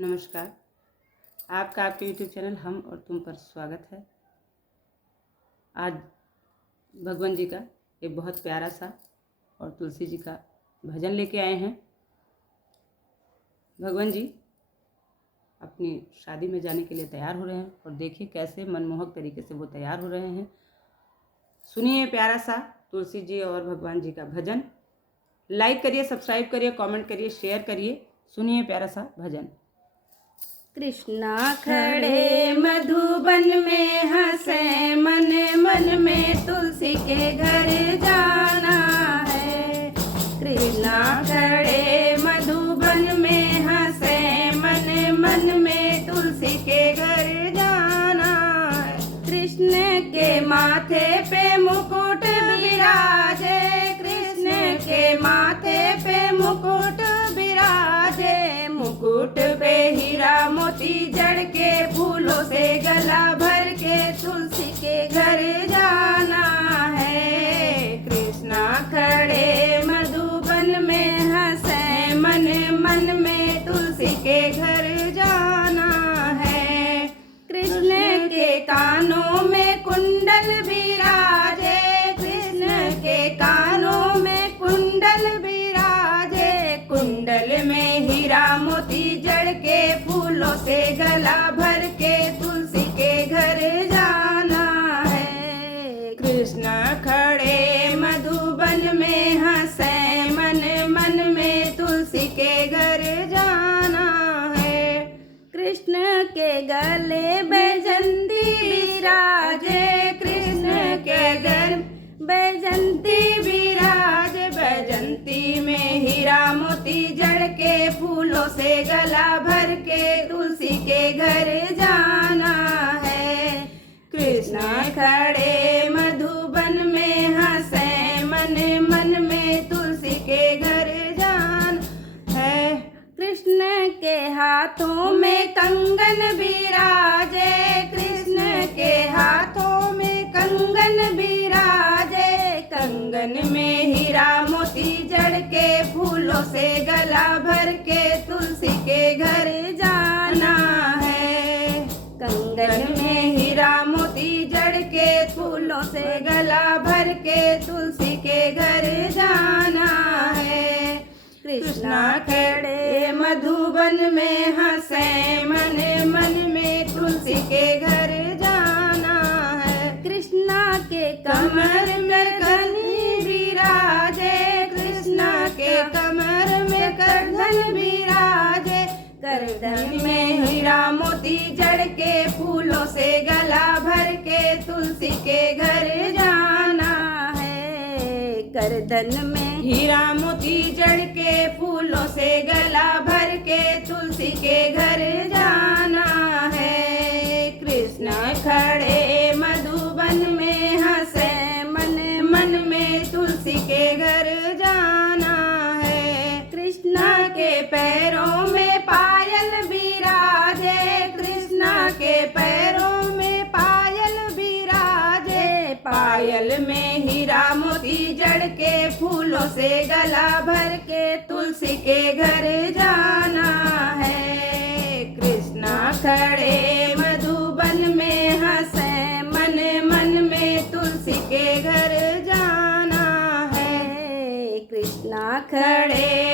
नमस्कार। आपका आपके यूट्यूब चैनल हम और तुम पर स्वागत है। आज भगवान जी का एक बहुत प्यारा सा और तुलसी जी का भजन लेके आए हैं। भगवान जी अपनी शादी में जाने के लिए तैयार हो रहे हैं और देखिए कैसे मनमोहक तरीके से वो तैयार हो रहे हैं। सुनिए प्यारा सा तुलसी जी और भगवान जी का भजन। लाइक करिए, सब्सक्राइब करिए, कमेंट करिए, शेयर करिए। सुनिए प्यारा सा भजन। कृष्णा खड़े मधुबन में हंसे, मन मन में तुलसी के घर जाना है। कृष्णा खड़े मधुबन में हंसे, मन मन में तुलसी के घर जाना है। कृष्ण के माथे पे मुकुट विराजे, कृष्ण के माथे पे मुकुट विराजे। मुकुट पे हीरा मोती जड़ के, फूलों से गला भर के तुलसी के घर जाना है। कृष्णा खड़े मधुबन में हंसे, मन मन में तुलसी के घर जाना है। कृष्ण के कानों में कुंडल विराजे, कृष्ण के कानों में कुंडल विराजे। कुंडल में हीरा मोती जड़ के, फूलों से गला भर के तुलसी के घर जाना है। कृष्ण खड़े मधुबन में हंसे, मन मन में तुलसी के घर जाना है। कृष्ण के गले बैजंती विराजे, कृष्ण के गले बैजंती विराजे। बैजंती में हीरा मोती जड़ के, फूलों से गला भर के तुलसी के घर जाना है। कृष्ण खड़े मधुबन में हंसे, मन मन में तुलसी के घर जाना है। कृष्ण के हाथों में कंगन विराजे, कृष्ण के हाथों में कंगन विराजे। कंगन में हीरा मोती जड़ के, फूलों से गला भर के तुलसी के घर जाना है। कंगन में हीरा मोती जड़ के, फूलों से गला भर के तुलसी के घर जाना है। कृष्णा खड़े मधुबन में हंसे, मन मन में तुलसी के घर जाना है। कृष्णा के कमर में करधन विराजे, कृष्णा के कमर में करधन विराजे। करधन में हीरा मोती जड़ के, फूलों से गला भर के तुलसी के घर जाना है। करधन में हीरा मोती जड़ के, फूलों से गला भर के तुलसी के घर जाना है। कृष्ण खड़े मधुबन में हंसे, मन मन में तुलसी के घर जाना है। कृष्णा के पैरों में पायल विराजे, कृष्णा के पैरों में पायल विराजे। पायल में हीरा मोती जड़ के, फूलों से गला भर के तुलसी के घर जाना है। कृष्णा खड़े मधुबन में हंसे, मन मन में तुलसी के घर जाना है। कृष्णा खड़े